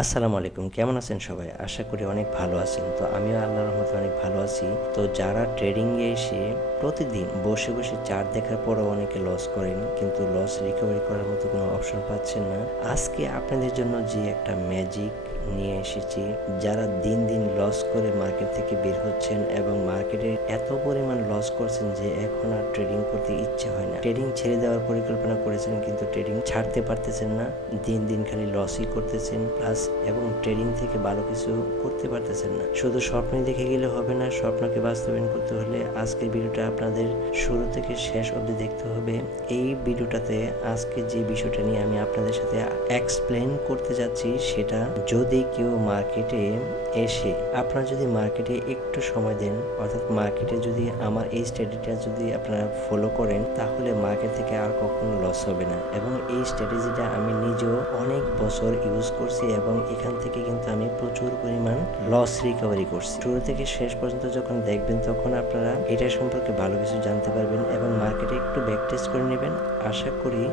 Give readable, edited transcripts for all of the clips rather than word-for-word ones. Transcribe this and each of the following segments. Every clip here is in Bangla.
আসসালামু আলাইকুম, কেমন আছেন সবাই? আশা করি অনেক ভালো আছেন। তো আমিও আল্লাহর রহমতে অনেক ভালো আছি। তো যারা ট্রেডিংয়ে এসে প্রতিদিন বসে বসে চার্ট দেখার পরেও অনেকে লস করেন, কিন্তু লস রিকভারি করার মতো কোনো অপশন পাচ্ছেন না, আজকে আপনাদের জন্য যে একটা ম্যাজিক নিয়ে এসেছি। যারা দিন দিন লস করে মার্কেট থেকে বের হচ্ছেন এবং মার্কেটে এত পরিমাণ লস করছেন যে এখন আর ট্রেডিং করতে ইচ্ছে হয় না, ট্রেডিং ছেড়ে দেওয়ার পরিকল্পনা করেছেন কিন্তু ট্রেডিং ছাড়তে পারতেছেন না, দিন দিন খালি লসই করতেছেন প্লাস এবং ট্রেডিং থেকে ভালো কিছু করতে পারতেছেন না। শুধু স্বপ্নে দেখে গেলে হবে না, স্বপ্নকে বাস্তবায়ন করতে হলে আজকের ভিডিওটা আপনাদের শুরু থেকে শেষ অবধি দেখতে হবে। এই ভিডিওটাতে আজকে যে বিষয়টা নিয়ে আমি আপনাদের সাথে এক্সপ্লেন করতে যাচ্ছি, সেটা যদি কেউ মার্কেটে এসে আপনারা যদি মার্কেটে একটু সময় দেন, অর্থাৎ মার্কেটে যদি আমার এই স্ট্র্যাটেজিটা যদি আপনারা ফলো করেন, তাহলে মার্কেট থেকে আর কখনো লস হবে না। এবং এই স্ট্র্যাটেজিটা আমি নিজেও অনেক বছর ইউজ করছি এবং এখান থেকে কিন্তু আমি প্রচুর পরিমাণ লস রিকভারি করছি। শুরু থেকে শেষ পর্যন্ত যখন দেখবেন তখন আপনারা এটা সম্পর্কে ভালো কিছু জানতে পারবেন এবং মার্কেটে একটু ব্যাক টেস্ট করে নেবেন। আশা করি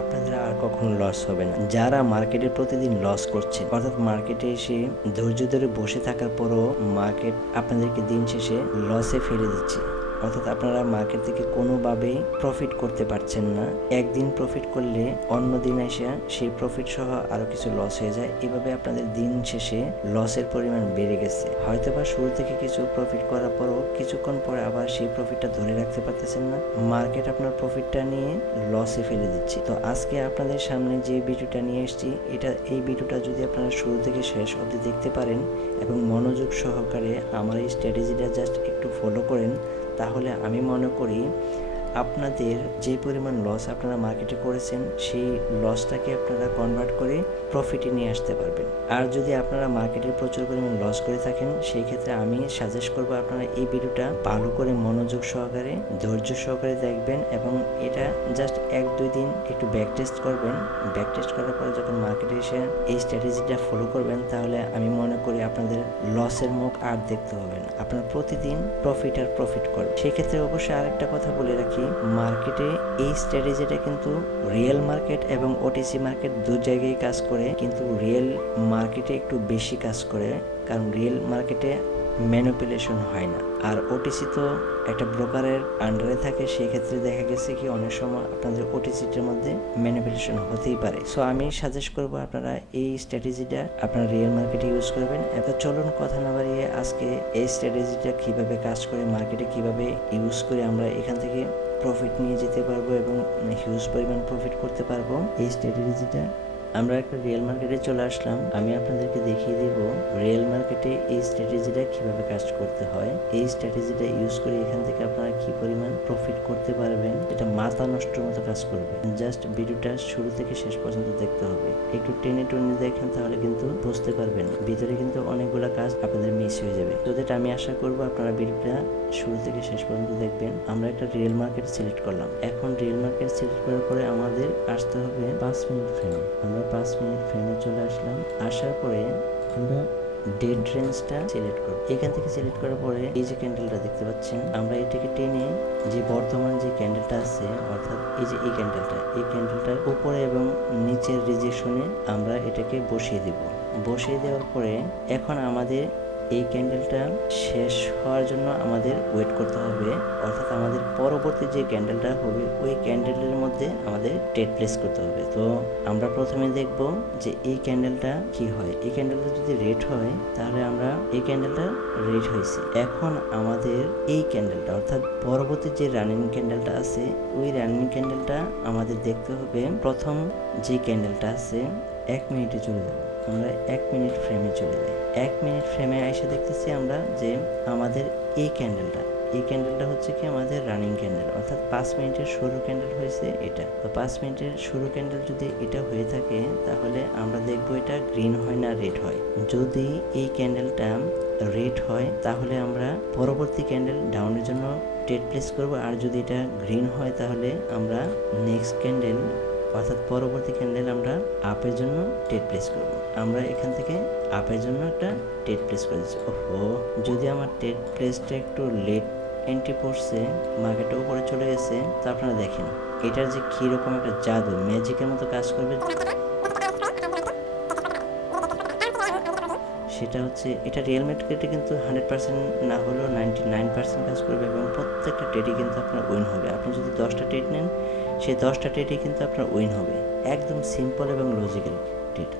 আপনাদের আর কখনো লস হবে না। যারা মার্কেটে প্রতিদিন লস করছে, অর্থাৎ মার্কেটে এসে ধৈর্য ধরে বসে থাকার পরও মার্কেট আপনাদেরকে দিন শেষে লসে ফেলে দিচ্ছে, অর্থাৎ আপনারা মার্কেট থেকে কোনোভাবেই প্রফিট করতে পারছেন না। একদিন প্রফিট করলে অন্য দিন এসে সেই প্রফিট সহ আরো কিছু লস হয়ে যায়। এভাবে আপনাদের দিন শেষে লসের পরিমাণ বেড়ে গেছে। হয়তোবা শুরু থেকে কিছু প্রফিট করার পরও কিছুক্ষণ পরে আবার সেই প্রফিটটা ধরে রাখতে পারতেছেন না, মার্কেট আপনার প্রফিটটা নিয়ে লসে ফেলে দিচ্ছে। তো আজকে আপনাদের সামনে যে ভিডিওটা নিয়ে এসেছি, এই ভিডিওটা যদি আপনারা শুরু থেকে শেষ অবধি দেখতে পারেন এবং মনোযোগ সহকারে আমার এই স্ট্র্যাটেজিটা জাস্ট একটু ফলো করেন, তাহলে আমি মনে করি আপনাদের যে পরিমাণ লস আপনারা মার্কেটে করেছেন সেই লসটাকে আপনারা কনভার্ট করে প্রফিটে নিয়ে আসতে পারবেন। আর যদি আপনারা মার্কেটে প্রচুর পরিমাণ লস করে থাকেন, সেই ক্ষেত্রে আমি সাজেস্ট করবো আপনারা এই ভিডিওটা ভালো করে মনোযোগ সহকারে ধৈর্য সহকারে দেখবেন এবং এটা জাস্ট 1-2 দিন একটু ব্যাক টেস্ট করবেন। ব্যাক টেস্ট করার পরে যখন মার্কেটে এসে এই স্ট্র্যাটেজিটা ফলো করবেন, তাহলে আমি মনে করি আপনাদের লসের মুখ আর দেখতে হবে না, আপনারা প্রতিদিন প্রফিট আর প্রফিট করবেন। সেক্ষেত্রে অবশ্যই আরেকটা কথা বলে রাখি, মার্কেটে এই স্ট্র্যাটেজিটা কিন্তু রিয়েল মার্কেট এবং ওটিসি মার্কেট দু জায়গায় কাজ করে, কিন্তু রিয়েল মার্কেটে একটু বেশি কাজ করে, কারণ রিয়েল মার্কেটে ম্যানিপুলেশন হয় না। আর ওটিসি তো একটা ব্রোকারের আন্ডারে থাকে, সেক্ষেত্রে দেখা গেছে কি অনেক সময় আপনাদের ওটিসিটার মধ্যে ম্যানিপুলেশন হতেই পারে। সো আমি সাজেস্ট করবো আপনারা এই স্ট্র্যাটেজিটা আপনারা রিয়েল মার্কেটে ইউজ করবেন। এত চলুন কথা না বাড়িয়ে আজকে এই স্ট্র্যাটেজিটা কিভাবে কাজ করে, মার্কেটে কিভাবে ইউজ করে আমরা এখান থেকে প্রফিট নিয়ে যেতে পারবো এবং হিউজ পরিমাণ প্রফিট করতে পারবো। এই স্ট্র্যাটেজিটা আমরা একটা রিয়েল মার্কেটে চলে আসলাম। আমি আপনাদেরকে দেখিয়ে দেব রিয়েল মার্কেটে এই স্ট্র্যাটেজিটা কিভাবে কাজ করতে হয়। এই স্ট্র্যাটেজিটা ইউজ করে এখান থেকে আপনারা কি পরিমাণ প্রফিট করতে পারবেন, এটা মাথা নষ্টর মতো কাজ করবে। জাস্ট ভিডিওটা শুরু থেকে শেষ পর্যন্ত দেখতে হবে। একটু টেনে টুনে দেখেন, তাহলে কিন্তু বুঝতে পারবেন, ভিতরে কিন্তু অনেকগুলা কাজ আপনাদের মিস হয়ে যাবে। তো যেটা আমি আশা করবো আপনারা ভিডিওটা শুরু থেকে শেষ পর্যন্ত দেখবেন। আমরা একটা রিয়েল মার্কেট সিলেক্ট করলাম। এখন রিয়েল মার্কেট সিলেক্ট করার পরে আমাদের আসতে হবে 5 মিনিট ফ্রেমে। আমরা 5 মিনিট ফ্রেমে চলে আসলাম। আসার পরে আমরা ডেড রেঞ্জটা সিলেক্ট করব। এখান থেকে সিলেক্ট করার পরে এই যে ক্যান্ডেলটা দেখতে পাচ্ছেন, আমরা এটাকে টেনে যে বর্তমান যে ক্যান্ডেলটা আছে, অর্থাৎ এই যে এই ক্যান্ডেলটার উপরে এবং নিচের রিজেকশনে আমরা এটাকে বসিয়ে দেব। বসিয়ে দেওয়ার পরে এখন আমাদের এই ক্যান্ডেলটা শেষ হওয়ার জন্য আমাদের ওয়েট করতে হবে, অর্থাৎ আমাদের পরবর্তী যে ক্যান্ডেলটা হবে ওই ক্যান্ডেলের মধ্যে আমাদের ট্রেড প্লেস করতে হবে। তো আমরা প্রথমে দেখব যে এই ক্যান্ডেলটা কি হয়। এই ক্যান্ডেলটা যদি রেড হয়, তাহলে আমরা এই ক্যান্ডেলটা রেড হয়েছে। এখন আমাদের এই ক্যান্ডেলটা, অর্থাৎ পরবর্তী যে রানিং ক্যান্ডেলটা আছে, ওই রানিং ক্যান্ডেলটা আমাদের দেখতে হবে। প্রথম যে ক্যান্ডেলটা আছে 1 মিনিটে চলে যাবে। আমরা 1 মিনিট ফ্রেমে চলে যাই। 1 মিনিট ফ্রেমে এসে দেখতেছি আমরা যে আমাদের এই ক্যান্ডেলটা হচ্ছে কি আমাদের রানিং ক্যান্ডেল, অর্থাৎ 5 মিনিটের শুরু ক্যান্ডেল হয়েছে এটা। তো 5 মিনিটের শুরু ক্যান্ডেল যদি এটা হয়ে থাকে, তাহলে আমরা দেখবো এটা গ্রিন হয় না রেড হয়। যদি এই ক্যান্ডেলটা রেড হয়, তাহলে আমরা পরবর্তী ক্যান্ডেল ডাউনের জন্য ট্রেড প্লেস করব। আর যদি এটা গ্রিন হয়, তাহলে আমরা নেক্সট ক্যান্ডেল, অর্থাৎ পরবর্তী ক্যান্ডেল আমরা আপের জন্য ট্রেড প্লেস করব। আমরা এখান থেকে আপের জন্য একটা ট্রেড প্লেস করে দিচ্ছি। ওহো, যদি আমার ট্রেড প্লেসটা একটু লেট এন্ট্রি পড়ছে, মার্কেটের উপরে চলে গেছে, তো আপনারা দেখেন এটার যে কীরকম একটা জাদু ম্যাজিকের মতো কাজ করবে। সেটা হচ্ছে এটা রিয়েল মার্কেটে কিন্তু 100% না হলেও 99% কাজ করবে এবং প্রত্যেকটা ট্রেডই কিন্তু আপনার উইন হবে। আপনি যদি 10টা ট্রেড নেন, সেই 10টা ট্রেডই কিন্তু আপনার উইন হবে। একদম সিম্পল এবং লজিক্যাল ট্রেড।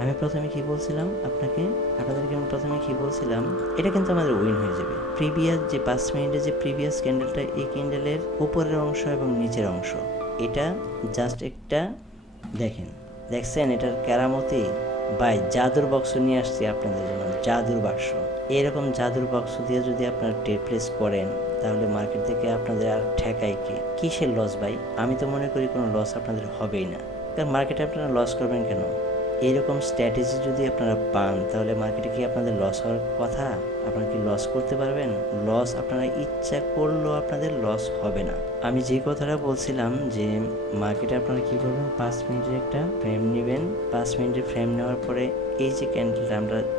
আমি প্রথমে কি বলছিলাম আপনাদেরকে আমি প্রথমে কি বলছিলাম, এটা কিন্তু আমাদের উইন হয়ে যাবে। প্রিভিয়াস যে 5 মিনিটের যে প্রিভিয়াস ক্যান্ডেলটা, এই ক্যান্ডেলের উপরের অংশ এবং নিচের অংশ, এটা জাস্ট একটা দেখছেন এটার কেরামতি। ভাই জাদুর বাক্স নিয়ে আসছি আপনাদের জন্য, জাদুর বাক্স। এরকম জাদুর বাক্স দিয়ে যদি আপনারা ট্রেড প্লেস করেন, তাহলে মার্কেট থেকে আপনাদের আর ঠেকায় কি কিসের লস ভাই? আমি তো মনে করি কোনো লস আপনাদের হবেই না। কারণ মার্কেটে আপনারা লস করবেন কেন? এইরকম স্ট্র্যাটেজি যদি আপনারা পান, তাহলে মার্কেটে কি আপনাদের লস হওয়ার কথা? আপনারা কি লস করতে পারবেন? লস আপনারা ইচ্ছা করলেও আপনাদের লস হবে না। আমি যে কথাটা বলছিলাম যে মার্কেটে আপনারা কী করবেন, 5 মিনিটের একটা ফ্রেম নেবেন। 5 মিনিটের ফ্রেম নেওয়ার পরে এই যে ক্যান্ডেলটা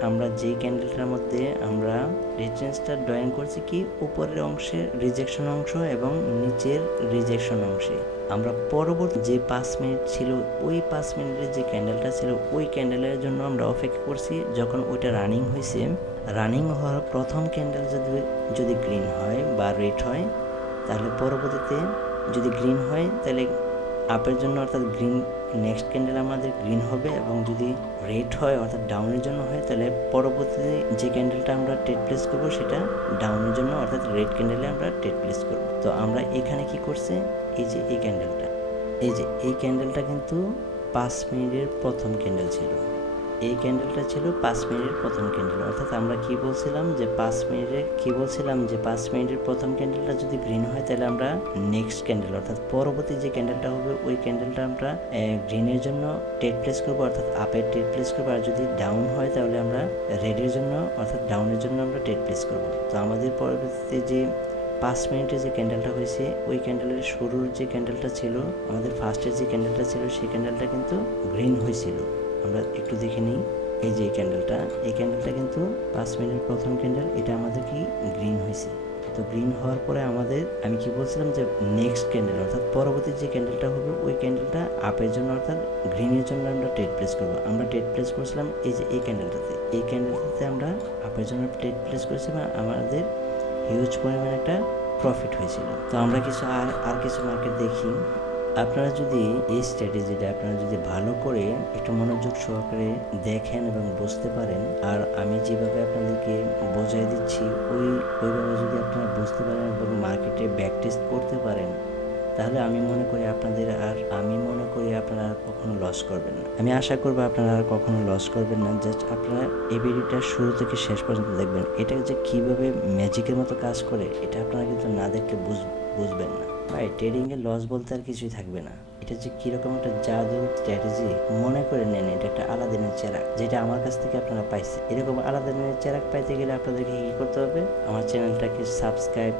আমরা যেই ক্যান্ডেলটার মধ্যে আমরা রেজিস্ট্যান্সটা ড্রয়িং করছি কি উপরের অংশে রিজেকশন অংশ এবং নিচের রিজেকশন অংশে, আমরা পরবর্তী যে 5 মিনিট ছিল, ওই 5 মিনিটের যে ক্যান্ডেলটা ছিল, ওই ক্যান্ডেলের জন্য আমরা অপেক্ষা করছি। যখন ওইটা রানিং হয়েছে, রানিং হওয়ার প্রথম ক্যান্ডেল যদি গ্রিন হয় বা রেড হয়, তাহলে পরবর্তীতে যদি গ্রিন হয় তাহলে আপের জন্য অর্থাৎ গ্রিন নেক্সট ক্যান্ডেল আমাদের গ্রিন হবে, এবং যদি রেড হয় অর্থাৎ ডাউনের জন্য হয়, তাহলে পরবর্তীতে যে ক্যান্ডেলটা আমরা ট্রেড প্লেস করবো সেটা ডাউনের জন্য অর্থাৎ রেড ক্যান্ডেলে আমরা ট্রেড প্লেস করবো। তো আমরা এখানে কি করছে, এই যে এই ক্যান্ডেলটা কিন্তু 5 মিনিটের প্রথম ক্যান্ডেল ছিল। এই ক্যান্ডেলটা ছিল 5 মিনিটের প্রথম ক্যান্ডেল। অর্থাৎ আমরা কি বলছিলাম যে 5 মিনিটের প্রথম ক্যান্ডেলটা যদি গ্রিন হয়, তাহলে আমরা নেক্সট ক্যান্ডেল অর্থাৎ পরবর্তী যে ক্যান্ডেলটা হবে, ওই ক্যান্ডেলটা আমরা গ্রিনের জন্য ট্রেড প্লেস করবো অর্থাৎ আপের ট্রেড প্লেস করবো। আর যদি ডাউন হয়, তাহলে আমরা রেডের জন্য অর্থাৎ ডাউনের জন্য আমরা ট্রেড প্লেস করবো। তো আমাদের পরবর্তীতে যে 5 মিনিটে যে ক্যান্ডেলটা হয়েছে, ওই ক্যান্ডেলের শুরুর যে ক্যান্ডেলটা ছিল, আমাদের ফার্স্টের যে ক্যান্ডেলটা ছিল, সেই ক্যান্ডেলটা কিন্তু গ্রিন হয়েছিল। আমরা একটু দেখে নিই, এই যে এই ক্যান্ডেলটা কিন্তু 5 মিনিটের প্রথম ক্যান্ডেল, এটা আমাদের কি গ্রিন হয়েছে। তো গ্রিন হওয়ার পরে আমি কি বলছিলাম যে নেক্সট ক্যান্ডেল অর্থাৎ পরবর্তী যে ক্যান্ডেলটা হবে, ওই ক্যান্ডেলটা আপের জন্য অর্থাৎ গ্রিনের জন্য আমরা ট্রেড প্লেস করবো। আমরা ট্রেড প্লেস করছিলাম এই যে এই ক্যান্ডেলটাতে আমরা আপের জন্য ট্রেড প্লেস করেছিলাম, আমাদের হিউজ পরিমাণে একটা প্রফিট হয়েছিল। তো আমরা কিছু মার্কেট দেখি। আপনারা যদি এই স্ট্র্যাটেজিটা আপনারা যদি ভালো করে একটু মনোযোগ সহকারে দেখেন এবং বুঝতে পারেন, আর আমি যেভাবে আপনাদেরকে বোঝাই দিচ্ছি ওইভাবে যদি আপনারা বুঝতে পারেন এবং মার্কেটে ব্যাক টেস্ট করতে পারেন, তাহলে আমি মনে করি আপনারা আর কখনো লস করবেন না। আমি আশা করবো আপনারা আর কখনো লস করবেন না। জাস্ট আপনারা এই ভিডিওটা শুরু থেকে শেষ পর্যন্ত দেখবেন। এটা যে কিভাবে ম্যাজিকের মতো কাজ করে, এটা আপনারা কিন্তু না দেখলে বুঝবেন না। ভাই ট্রেডিংয়ে লস বলতে আর কিছুই থাকবে না। এটা যে কিরকম একটা জাদু স্ট্র্যাটেজি, মনে করে নেন এটা একটা আলাদিনের চেরাগ, যেটা আমার কাছ থেকে আপনারা পাইছে। এরকম আলাদিনের চেরাগ পাইতে গেলে আপনাদেরকে কি করতে হবে, আমার চ্যানেলটাকে সাবস্ক্রাইব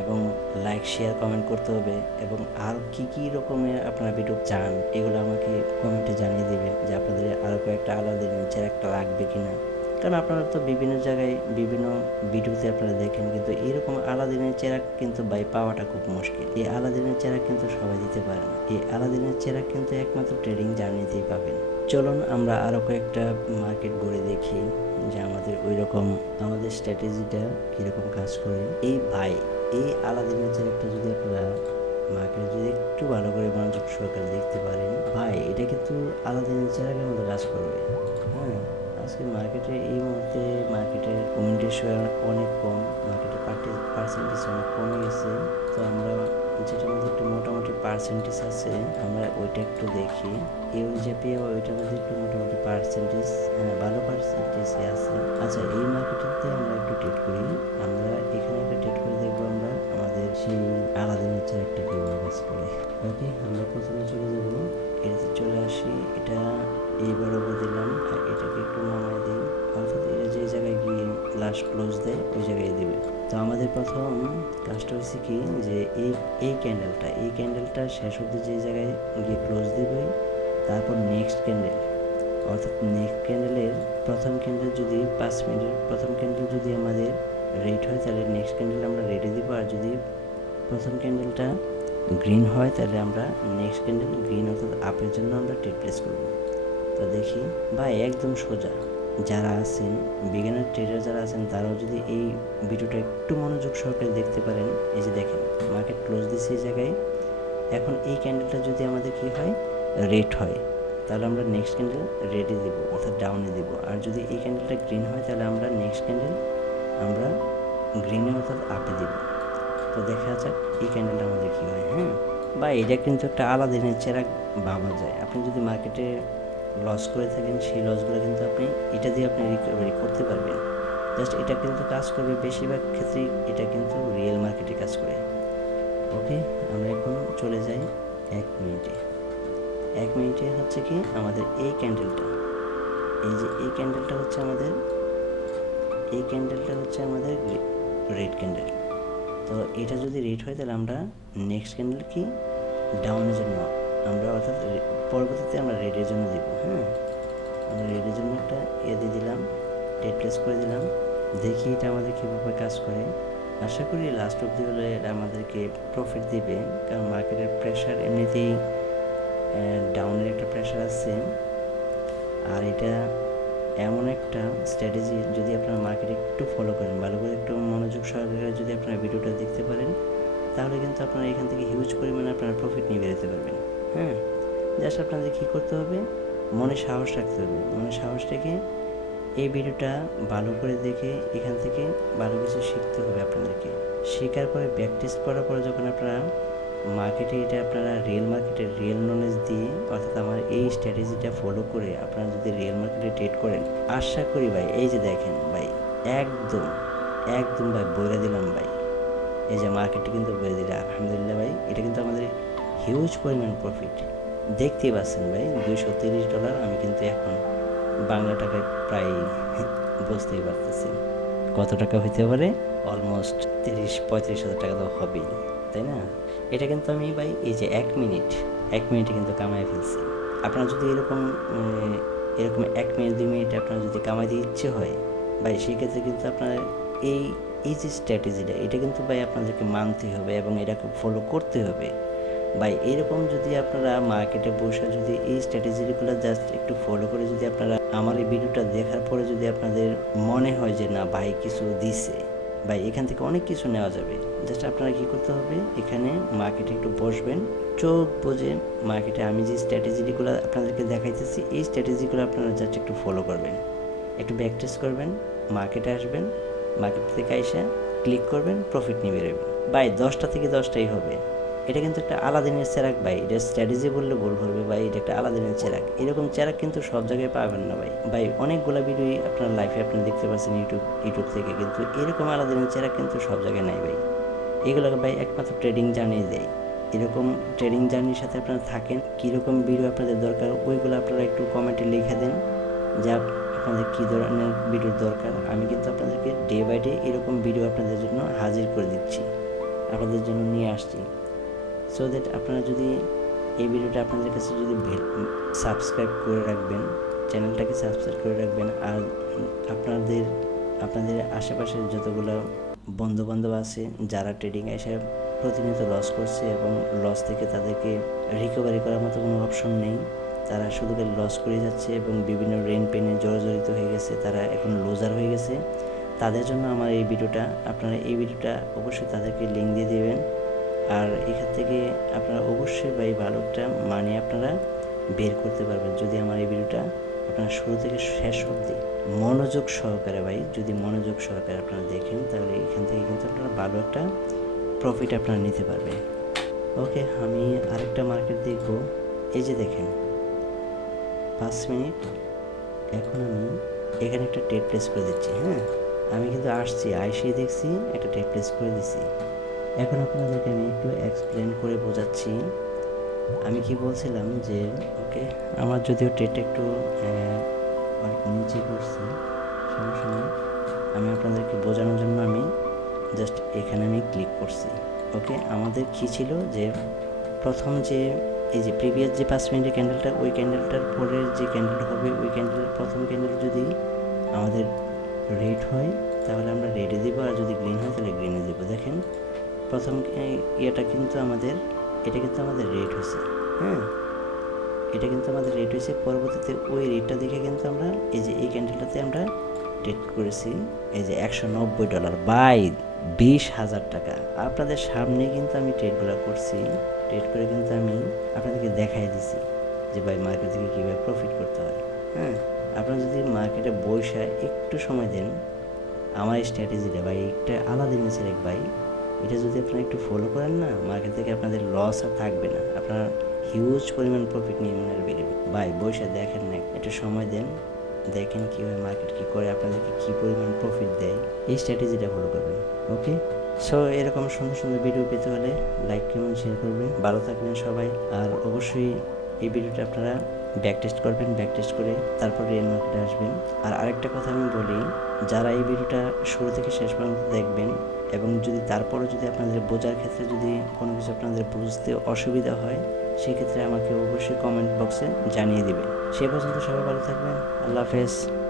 এবং লাইক শেয়ার কমেন্ট করতে হবে, এবং আর কি রকমের আপনারা ভিডিও চান এগুলো আমাকে কমেন্টে জানিয়ে দেবেন যে আপনাদের আরও কয়েকটা আলাদিনের চেরাগটা লাগবে কিনা। কারণ আপনারা তো বিভিন্ন জায়গায় বিভিন্ন ভিডিওতে আপনারা দেখেন, কিন্তু এরকম আলাদিনের চেরাগ কিন্তু পাওয়াটা খুব মুশকিল। এই আলাদিনের চেরাগ কিন্তু সবাই দিতে পারে না। এই আলাদিনের চেরাগ কিন্তু একমাত্র ট্রেডিং জার্নিতেই পাবেন। চলুন আমরা আরও কয়েকটা মার্কেট ঘুরে দেখি যে আমাদের স্ট্র্যাটেজিটা কীরকম কাজ করে। এই আলাদিনের চেরাগটা যদি আপনারা মার্কেট যদি একটু ভালো করে মনোযোগ সহকারে দেখতে পারেন, এটা কিন্তু আলাদিনের চেরাগের মতো কাজ করবে। হ্যাঁ, আজকে মার্কেটে এই মুহূর্তে মার্কেটের কমেন্টেশন অনেক কম, মার্কেটের পার্সেন্টেজ অনেক কমে গেছে। তো আমরা যেটার মধ্যে একটু মোটামুটি পার্সেন্টেজ আছে, আমরা ওইটা একটু দেখি। ইউজেপি ওইটার মধ্যে একটু মোটামুটি পার্সেন্টেজ, ভালো পার্সেন্টেজই আছে। আচ্ছা, এই মার্কেটেতে আমরা একটু ট্রেড করি। আমরা এখানে একটা ট্রেড করে দেখবো আমরা আমাদের সেই আলাদিনের চেরাগটা কীভাবে কাজ করে। ওকে, আমরা প্রথমে চলে যাবো, এটাতে চলে আসি। এটা এইবারও দিলাম, আর এটাকে একটু নামাই দিই, অর্থাৎ এটা যে জায়গায় গিয়ে লাস্ট ক্লোজ দেয় ওই জায়গায় দিবে। তো আমাদের প্রথম কাজটা হচ্ছে কি, যে এই ক্যান্ডেলটা শেষ অবধি যে জায়গায় গিয়ে ক্লোজ দিবে, তারপর নেক্সট ক্যান্ডেল অর্থাৎ নেক্সট ক্যান্ডেলের প্রথম ক্যান্ডেল যদি 5 মিনিটের প্রথম ক্যান্ডেল যদি আমাদের রেড হয়, তাহলে নেক্সট ক্যান্ডেল আমরা রেডে দিব। আর যদি প্রথম ক্যান্ডেলটা গ্রিন হয়, তাহলে আমরা নেক্সট ক্যান্ডেল গ্রিন অর্থাৎ আপের জন্য আমরা ট্রেড প্লেস করবো। তো দেখি একদম সোজা, যারা আছেন বিগিনার ট্রেডার যারা আছেন তারাও যদি এই ভিডিওটা একটু মনোযোগ সহকারে দেখতে পারেন, এই যে দেখেন মার্কেট ক্লোজ দিচ্ছে এই জায়গায়। এখন এই ক্যান্ডেলটা যদি আমাদের কি হয়, রেড হয়, তাহলে আমরা নেক্সট ক্যান্ডেল রেডে দেব অর্থাৎ ডাউনে দেব। আর যদি এই ক্যান্ডেলটা গ্রিন হয় তাহলে আমরা নেক্সট ক্যান্ডেল আমরা গ্রিনে অর্থাৎ আপে দেব। তো দেখা যাক এই ক্যান্ডেলটা আমাদের কী হয়। হ্যাঁ, বা এটা কিন্তু একটা আলাদা দিনের চেরাক ভাবা যায়। আপনি যদি মার্কেটে লস করে থাকেন সেই লসগুলো কিন্তু আপনি এটা দিয়ে আপনি রিকভারি করতে পারবেন। জাস্ট এটা কিন্তু কাজ করবে বেশিরভাগ ক্ষেত্রেই, এটা কিন্তু রিয়েল মার্কেটে কাজ করে। ওকে, আমরা এখন চলে যাই 1 মিনিটে। 1 মিনিটে হচ্ছে কি আমাদের এই ক্যান্ডেলটা, এই যে এই ক্যান্ডেলটা হচ্ছে আমাদের, এই ক্যান্ডেলটা হচ্ছে আমাদের রেড ক্যান্ডেল। তো এটা যদি রেড হয় তাহলে আমরা নেক্সট ক্যান্ডেল কি ডাউনের জন্য আমরা অর্থাৎ পরবর্তীতে আমরা রেডের জন্য দিব। হ্যাঁ, আমরা রেডের জন্য একটা দিয়ে দিলাম, ডেট প্লেস করে দিলাম। দেখি এটা আমাদের কীভাবে কাজ করে। আশা করি লাস্ট অবধি হলে এটা আমাদেরকে প্রফিট দিবে, কারণ মার্কেটের প্রেশার এমনিতেই ডাউনের একটা প্রেশার আছে। আর এটা এমন একটা স্ট্র্যাটেজি, যদি আপনারা মার্কেটে একটু ফলো করেন, ভালো করে একটু মনোযোগ সহকারে যদি আপনারা ভিডিওটা দেখতে পারেন, তাহলে কিন্তু আপনারা এখান থেকে হিউজ পরিমাণে আপনারা প্রফিট নিয়ে বেরোতে পারবেন। হ্যাঁ, জাস্ট আপনাদের কী করতে হবে, মনে সাহস রাখতে হবে। মনে সাহস রেখে এই ভিডিওটা ভালো করে দেখে এখান থেকে ভালো কিছু শিখতে হবে আপনাদেরকে। শেখার পরে প্র্যাকটিস করার পরে যখন আপনারা মার্কেটে এটা আপনারা রিয়েল মার্কেটের রিয়েল নলেজ দিয়ে অর্থাৎ আমার এই স্ট্র্যাটেজিটা ফলো করে আপনারা যদি রিয়েল মার্কেটে ট্রেড করেন, আশা করি ভাই এই যে দেখেন ভাই একদম একদম ভাই বলে দিলাম ভাই, এই যে মার্কেটটা কিন্তু বলে দিলে আলহামদুলিল্লাহ ভাই, এটা কিন্তু আমাদের হিউজ পরিমাণ প্রফিট দেখতেই পাচ্ছেন ভাই। $230 আমি কিন্তু এখন বাংলা টাকায় প্রায় বুঝতেই পারতেছি কত টাকা হইতে পারে। অলমোস্ট 30-35 হাজার টাকা তো হবেই, তাই না? এটা কিন্তু আমি ভাই এই যে 1 মিনিটে কিন্তু কামাই ফেলছি। আপনার যদি এরকম 1 মিনিট 2 মিনিট আপনার যদি কামাইতে ইচ্ছে হয় ভাই, সেক্ষেত্রে কিন্তু আপনার এই এই যে স্ট্র্যাটেজিটা, এটা কিন্তু ভাই আপনাদেরকে মানতে হবে এবং এটাকে ফলো করতে হবে ভাই। এরকম যদি আপনারা মার্কেটে বসে যদি এই স্ট্র্যাটেজিগুলো জাস্ট একটু ফলো করে যদি আপনারা আমার এই ভিডিওটা দেখার পরে যদি আপনাদের মনে হয় যে না ভাই কিছু দিছে ভাই, এখান থেকে অনেক কিছু নেওয়া যাবে। জাস্ট আপনারা কী করতে হবে, এখানে মার্কেটে একটু বসবেন, চোখ বুঝে মার্কেটে আমি যে স্ট্র্যাটেজিগুলো আপনাদেরকে দেখাইতেছি এই স্ট্র্যাটেজিগুলো আপনারা জাস্ট একটু ফলো করবেন, একটু প্র্যাকটিস করবেন, মার্কেটে আসবেন, মার্কেট থেকে এসে ক্লিক করবেন, প্রফিট নিয়ে বেরোবেন ভাই। 10টা থেকে 10টাই হবে। এটা কিন্তু একটা আলাদিনের চেরাক ভাই, এটা স্ট্র্যাটেজি বললে ভুল হবে ভাই, এটা একটা আলাদিনের চেরাক। এরকম চেরাক কিন্তু সব জায়গায় পাবেন না ভাই। অনেকগুলো ভিডিওই আপনার লাইফে আপনি দেখতে পাচ্ছেন ইউটিউব থেকে, কিন্তু এরকম আলাদিনের চেরাক কিন্তু সব জায়গায় নাই ভাই। এগুলোকে ভাই একমাত্র ট্রেডিং জার্নি দেয়। এরকম ট্রেডিং জার্নির সাথে আপনারা থাকেন, কীরকম ভিডিও আপনাদের দরকার ওইগুলো আপনারা একটু কমেন্টে লিখে দেন, যা আপনাদের কী ধরনের ভিডিওর দরকার। আমি কিন্তু আপনাদেরকে ডে বাই ডে এরকম ভিডিও আপনাদের জন্য হাজির করে দিচ্ছি, আপনাদের জন্য নিয়ে আসছি। সো দ্যাট আপনারা যদি এই ভিডিওটা আপনাদের কাছে যদি সাবস্ক্রাইব করে রাখবেন, চ্যানেলটাকে সাবস্ক্রাইব করে রাখবেন। আর আপনাদের আশেপাশের যতগুলো বন্ধুবান্ধব আছে যারা ট্রেডিং এসে প্রতিনিয়ত লস করছে এবং লস থেকে তাদেরকে রিকভারি করার মতো কোনো অপশন নেই, তারা শুধু লস করে যাচ্ছে এবং বিভিন্ন রেন পেনে জর্জরিত হয়ে গেছে, তারা এখন লুজার হয়ে গেছে, তাদের জন্য আমার এই ভিডিওটা। আপনারা এই ভিডিওটা অবশ্যই তাদেরকে লিঙ্ক দিয়ে দেবেন। আর এখান থেকে আপনারা অবশ্যই ভাই ভালো একটা মানি আপনারা বের করতে পারবেন যদি আমার এই ভিডিওটা আপনারা শুরু থেকে শেষ অবধি মনোযোগ সহকারে ভাই, যদি মনোযোগ সহকারে আপনারা দেখেন, তাহলে এখান থেকে কিন্তু আপনারা ভালো একটা প্রফিট আপনারা নিতে পারবেন। ওকে, আমি আরেকটা মার্কেট দেখব। এই যে দেখেন 5 মিনিট, এখন আমি এখানে একটা ট্রেড প্লেস করে দিচ্ছি। হ্যাঁ, আমি কিন্তু আইসেই দেখছি একটা ট্রেড প্লেস করে দিচ্ছি। এখন আপনাদেরকে আমি একটু এক্সপ্লেন করে বোঝাচ্ছি। আমি কি বলছিলাম যে ওকে, আমার যদিও ট্রেডটা একটু অনেক নিচে করছি, সমস্যা নেই। আমি আপনাদেরকে বোঝানোর জন্য আমি জাস্ট এখানে আমি ক্লিক করছি। ওকে, আমাদের কী ছিল যে প্রথম যে এই যে প্রিভিয়াস যে 5 মিনিটের ক্যান্ডেলটা, ওই ক্যান্ডেলটার পরের যে ক্যান্ডেলটা হবে, ওই ক্যান্ডেলের প্রথম ক্যান্ডেল যদি আমাদের রেড হয় তাহলে আমরা রেডে দেবো, আর যদি গ্রিন হয় তাহলে গ্রিনে দেবো। দেখেন প্রথম ইয়েটা কিন্তু আমাদের, এটা কিন্তু আমাদের রেড হয়েছে। হ্যাঁ, এটা কিন্তু আমাদের রেট হয়েছে। পরবর্তীতে ওই রেটটা দেখে কিন্তু আমরা এই যে এই ক্যান্ডেলটাতে আমরা ট্রেড করেছি এই যে $190 বাই 20,000 টাকা। আপনাদের সামনে কিন্তু আমি ট্রেডগুলো করছি, ট্রেড করে কিন্তু আমি আপনাদেরকে দেখাই দিছি যে ভাই মার্কেট থেকে কীভাবে প্রফিট করতে হয়। হ্যাঁ, আপনারা যদি মার্কেটে বসে একটু সময় দেন, আমার এই স্ট্র্যাটেজিটা ভাই একটা আলাদা জিনিসের এক ভাই, এটা যদি আপনারা একটু ফলো করেন না, মার্কেট থেকে আপনাদের লস আর থাকবে না, আপনারা হিউজ পরিমাণ প্রফিট নিয়ে মনে বেরোবে। ভাই বসে দেখেন না, একটু সময় দেন, দেখেন কীভাবে মার্কেট কী করে, আপনাদেরকে কী পরিমাণ প্রফিট দেয়, এই স্ট্র্যাটেজিটা ফলো করবেন। ওকে, সো এরকম সুন্দর সুন্দর ভিডিও পেতে হলে লাইক কমেন্ট শেয়ার করবেন। ভালো থাকবেন সবাই। আর অবশ্যই এই ভিডিওটা আপনারা ব্যাক টেস্ট করবেন, ব্যাক টেস্ট করে তারপর রিয়েল মার্কেটে আসবেন। আর আরেকটা কথা আমি বলি, যারা এই ভিডিওটা শুরু থেকে শেষ পর্যন্ত দেখবেন এবং যদি তারপরও যদি আপনাদের বোঝার ক্ষেত্রে যদি কোনো কিছু আপনাদের বুঝতে অসুবিধা হয়, সেক্ষেত্রে আমাকে অবশ্যই কমেন্ট বক্সে জানিয়ে দেবেন। সে পর্যন্ত সবাই ভালো থাকবেন। আল্লাহ হাফেজ।